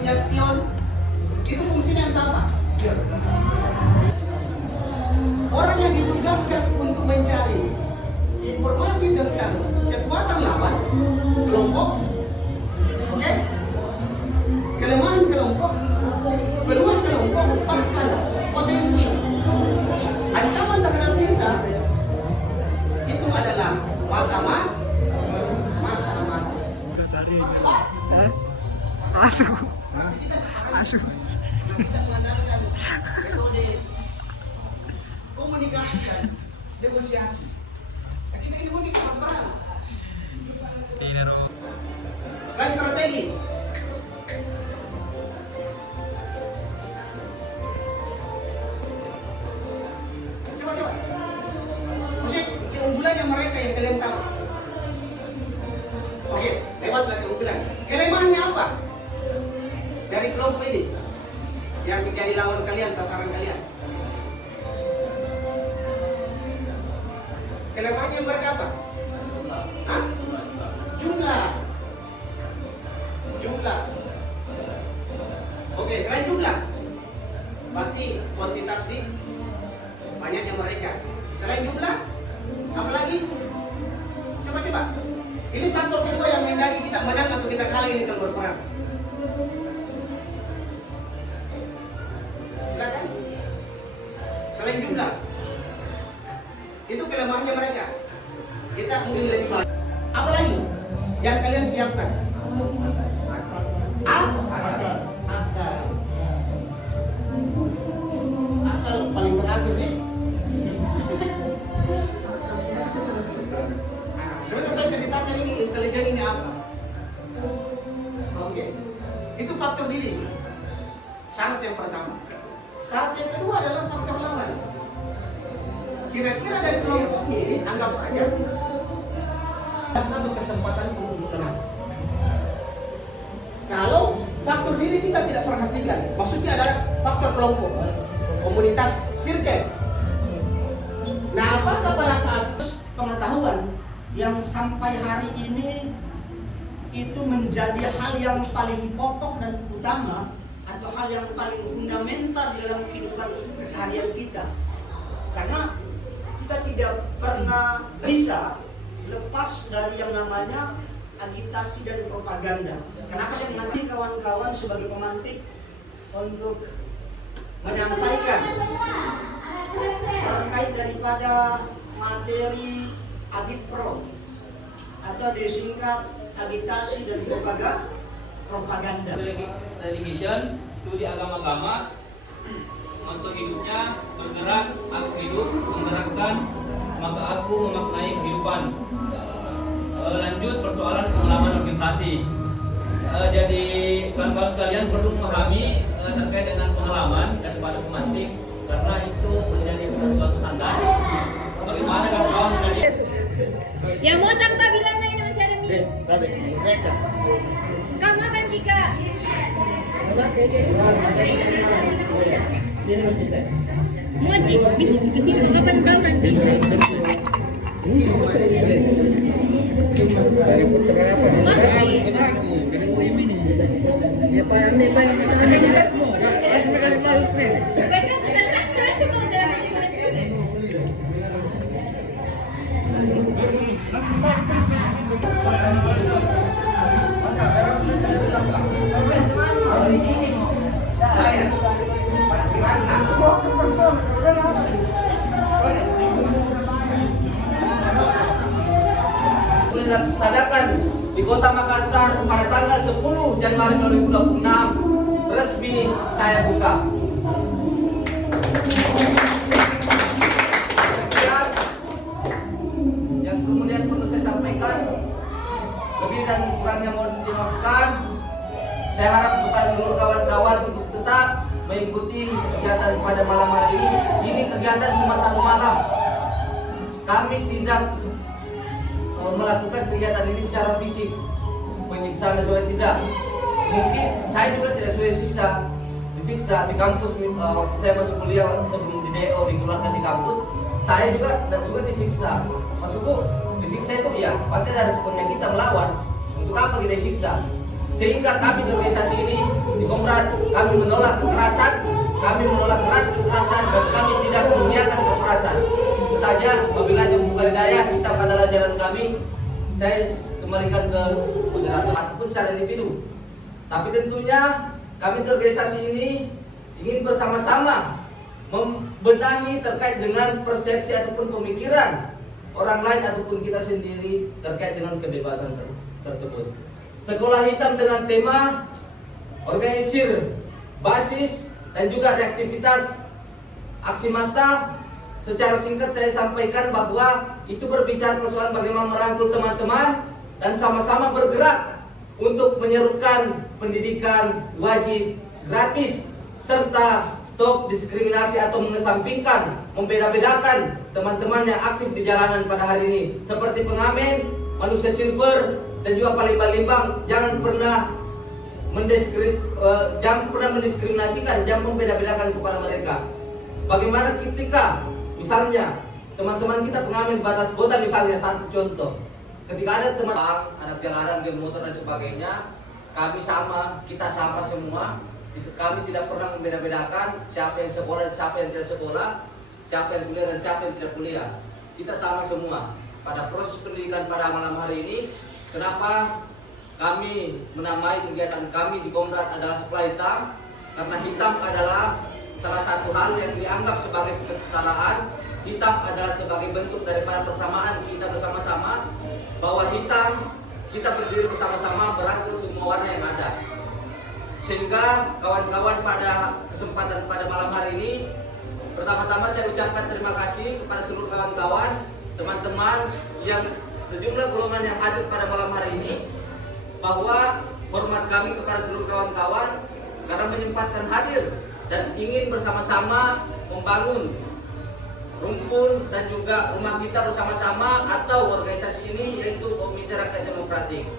punya spion. Itu fungsinya untuk apa? Spion. Orang yang ditugaskan untuk mencari informasi tentang kekuatan lawan kelompok, oke? Kelemahan kelompok, peluang kelompok, bahkan potensi ancaman terhadap kita, itu adalah mata-mata. Asuh. Asuh. Kita mengandalkan metode komunikasi dan negosiasi. Kita ini mau perang. Selain strategi, coba. Maksudnya keunggulannya mereka yang kalian tahu. Oke, lewatlah keunggulan. Kelemahannya apa? Dari kelompok ini yang menjadi lawan kalian, sasaran kalian. Kelemahannya mereka apa? Hah? Jumlah. Oke, selain jumlah, berarti kuantitas di banyaknya mereka. Selain jumlah, apa lagi? Coba. Ini faktor kedua yang menghendaki kita menang atau kita kalah ini kalau berperang. Silakan. Selain jumlah, itu kelemahannya mereka. Kita mungkin lebih baik. Apa lagi yang kalian siapkan? Akal paling terakhir nih. Sebenarnya saya ceritakan ini intelijen ini apa? Oke. Itu faktor diri. Syarat yang pertama. Syarat yang kedua adalah faktor lawan. Kira-kira dari kelompok ini anggap saja satu kesempatan untuk menang. Kalau faktor diri kita tidak perhatikan, maksudnya adalah faktor kelompok, komunitas, sirkel. Nah, apakah pada saat pengetahuan yang sampai hari ini itu menjadi hal yang paling pokok dan utama atau hal yang paling fundamental di dalam kehidupan keseharian kita, karena kita tidak pernah bisa lepas dari yang namanya agitasi dan propaganda. Kenapa saya menganti kawan-kawan sebagai pemantik untuk menyampaikan terkait daripada materi agitpro atau disingkat agitasi dan propaganda. Religion, studi agama-agama, untuk hidupnya bergerak, aku hidup, menggerakkan, maka aku memaknai kehidupan. Lanjut persoalan pengalaman organisasi. Jadi kawan-kawan sekalian perlu memahami terkait dengan pengalaman daripada pemantik, karena itu menjadi suatu standar. Bagaimana kawan-kawan menjadi yang mau tanpa bilangnya ini masih ada mie. Kamu makan Kika. Moji, bisa ke sini kapan-kapan sih. Dari putra apa? Masih. Ya Pak, ini Pak yang ada di tasmu. Baca dilaksanakan di Kota Makassar pada tanggal 10 Januari 2026 resmi saya buka. Yang kemudian perlu saya sampaikan, lebih dan kurangnya mohon dimaafkan. Saya harap kepada seluruh kawan-kawan untuk tetap mengikuti kegiatan pada malam hari ini. Ini kegiatan cuma satu malam. Kami tidak melakukan kegiatan ini secara fisik, penyiksaan sesuai tidak. Mungkin saya juga tidak sesuai disiksa di kampus. Waktu saya masuk kuliah sebelum di DO dikeluarkan di kampus, saya juga dan suka disiksa. Maksudku disiksa itu ya pasti ada responnya kita melawan. Untuk apa kita disiksa? Sehingga kami di organisasi ini Komrat kami menolak kekerasan, kami menolak keras kekerasan, dan kami tidak mengiyakan kekerasan. Itu saja. Apabila bukan daya hitam adalah jalan kami, saya kembalikan ke moderator ataupun secara individu. Tapi tentunya kami di organisasi ini ingin bersama-sama membenahi terkait dengan persepsi ataupun pemikiran orang lain ataupun kita sendiri terkait dengan kebebasan tersebut. Sekolah Hitam dengan tema organisir, basis, dan juga reaktivitas aksi massa. Secara singkat saya sampaikan bahwa itu berbicara persoalan bagaimana merangkul teman-teman dan sama-sama bergerak untuk menyerukan pendidikan wajib gratis serta stop diskriminasi atau mengesampingkan, membeda-bedakan teman-teman yang aktif di jalanan pada hari ini seperti pengamen, manusia silver, dan juga palimbang-limbang. Jangan pernah mendiskriminasikan, jangan membeda-bedakan kepada mereka. Bagaimana ketika misalnya teman-teman kita pengamen batas kota misalnya, satu contoh, ketika ada teman anak jalanan, geng motor dan sebagainya, kita sama semua. Kami tidak pernah membeda-bedakan siapa yang sekolah dan siapa yang tidak sekolah, siapa yang kuliah dan siapa yang tidak kuliah. Kita sama semua. Pada proses pendidikan pada malam hari ini, kenapa kami menamai kegiatan kami di Komrat adalah Sekolah Hitam? Karena hitam adalah salah satu hal yang dianggap sebagai kesetaraan. Hitam adalah sebagai bentuk daripada persamaan kita bersama-sama, bahwa hitam kita berdiri bersama-sama merangkul semua warna yang ada. Sehingga kawan-kawan pada kesempatan pada malam hari ini, pertama-tama saya ucapkan terima kasih kepada seluruh kawan-kawan, teman-teman yang sejumlah golongan yang hadir pada malam hari ini, bahwa hormat kami kepada seluruh kawan-kawan karena menyempatkan hadir dan ingin bersama-sama membangun rumpun dan juga rumah kita bersama-sama atau organisasi ini, yaitu Komite Rakyat Demokratik.